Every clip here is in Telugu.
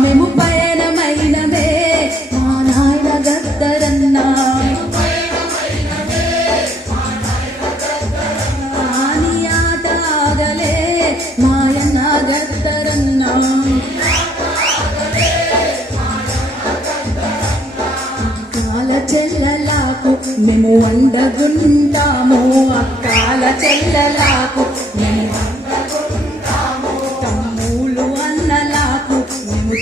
మేము పయనమైనవే మా నాయన గద్దరన్నా నీ ఆట ఆగలే మాయన్న గద్దరన్నా అక్కాల చెల్లలాకు మేము వండగుంటాము అక్కాల చెల్లలాకు మేము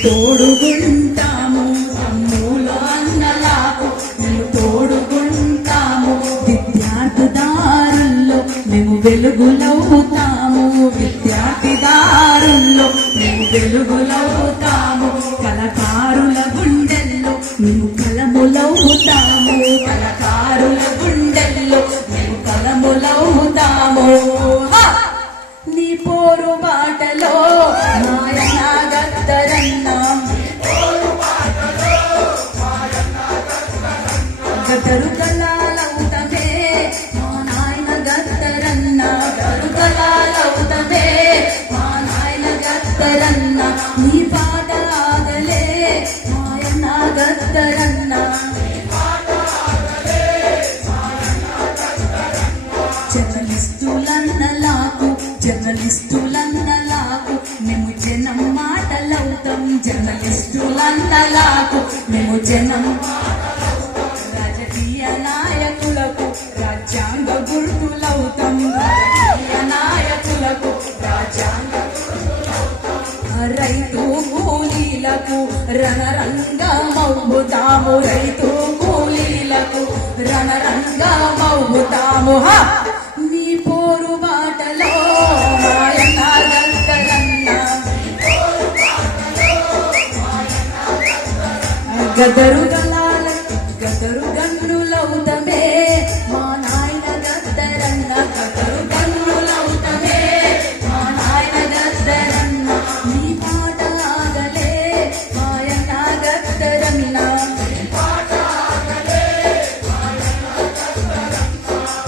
తోడుగుంటాము తమ్ముల అన్నలకు మేము తోడుగుంటాము విద్యార్థి దారుల్లో మేము వెలుగులవుతాము విద్యార్థి దారుల్లో మేము వెలుగులవుతాము కళకారుల గుండెల్లో మేము కలములవుతాము కళకారుల గుండెల్లో మేము కలములవుతాము నీ పోరు బాటలో మాయన్న గద్దరన్నా గద్దరుగలాలవుతమే మా నాయన గద్దరన్నా గద్దరుగలాలవుతమే మా నాయన గద్దరన్నా నీ పాట ఆగలే మాయన్న గద్దరన్నా జర్నలిస్టులన్నలాకు జర్నలిస్టులన్నలాకు మేము జనం మాటలవుతాం జర్నలిస్టులన్నలాకు మేము జనం రాజకీయ నాయకులకు రాజ్యాంగ గుర్తులవుతాం రాజకీయ నాయకులకు రాజ్యాంగ రైతు కూలీలకు రణరంగమవుతాము రైతు కూలీలకు రణరంగమవుతాము నీ పోరు బాటలో మాయన్న గద్దరన్నా గద్దరుగలాల గద్దరు గన్నులవుతమే మా నాయన గద్దరన్నా గద్దరు గన్నులవుతమే మా నాయన గద్దరన్నా నీ పాట ఆగలే మాయన్న గద్దరన్నా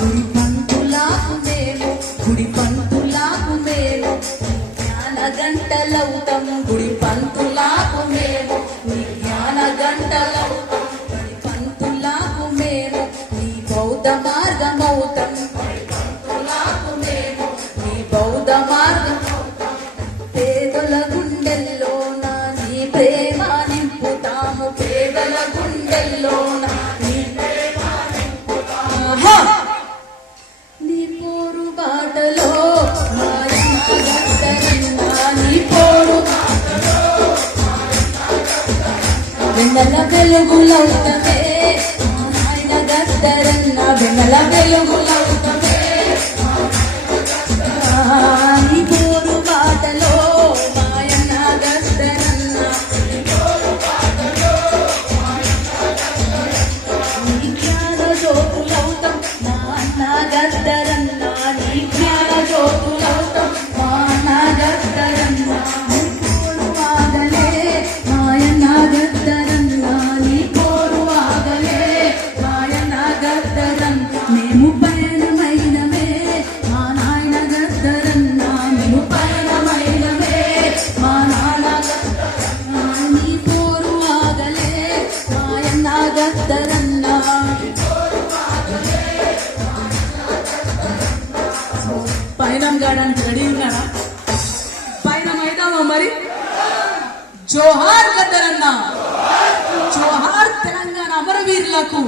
గుడి పంతులకు మేము గుడి పంతులకు మేము జ్ఞాన గంటలవుతాం గుడి పంతులకు మేము నీ జ్ఞాన గంటలవుతాం గుడి పంతులకు మేము నీ బౌద్ధ మార్గమవుతాం గుడి పంతులకు మేము నీ బౌద్ధ మార్గమవుతాం పేదల గుండెల్లోన నీ ప్రేమ నింపుతాము పేదల గుండెల్లోన నీ ప్రేమ నింపుతాము నీ పోరు బాటలో మాయన్న గద్దరన్నా నీ పోరు వెన్నెల వెలుగులవుతమే మా నాయన గద్దరన్నా వెన్నెల వెలుగులవుతమే నీ పోరు బాటలో మాయన్న గద్దరన్నా నీ జ్ఞాన జ్యోతులవుతాం మా అన్న గద్దరన్నా నీ జ్ఞాన జ్యోతులవుతాం మా అన్న గద్దరన్నా నీ పోరు ఆగలే మాయన్న గద్దరన్నా నీ పోరు ఆగలే మాయన్న గద్దరన్నా మేము పయనమైనవే మా నాయన గద్దరన్నా మేము పయనమైనవే మా నాన్న గద్దరన్నా నీ పోరు ఆగలే మాయన్న గద్దరన్నా పయనం కావడానికి రెడీ ఉన్నారా పయనం అయిదామా మరి జోహార్ గద్దరన్నా జోహార్ తెలంగాణ అమరవీరులకు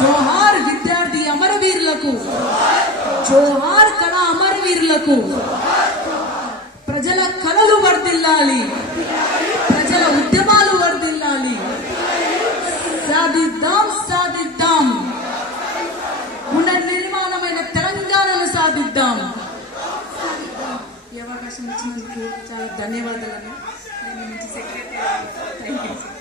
జోహార్ అమరవీరులకు ప్రజల కలలు వర్ధిల్లాలి, ప్రజల ఉద్యమాలు వర్ధిల్లాలి. సాధిద్దాం సాధిద్దాం, పునర్నిర్మాణమైన తెలంగాణను సాధిద్దాం. ఈ అవకాశం ఇచ్చినందుకు చాలా ధన్యవాదాలు. నేను మంచి సెక్రటరీ. Thank you.